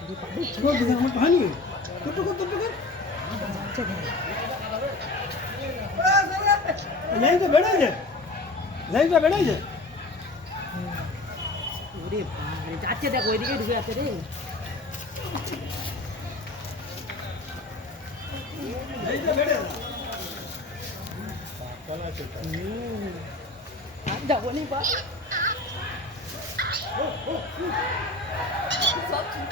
ছোট দিকে আমার পানি টুকু টুকু লাইনটা বেড়ে যায় লাইনটা বেড়ে যায় ওরে বাবারে যাচ্ছে দেখ ওইদিকে ঢুকে যাচ্ছে রে লাইনটা বেড়ে যায় আর যাবো নি বা সব ঠিক আছে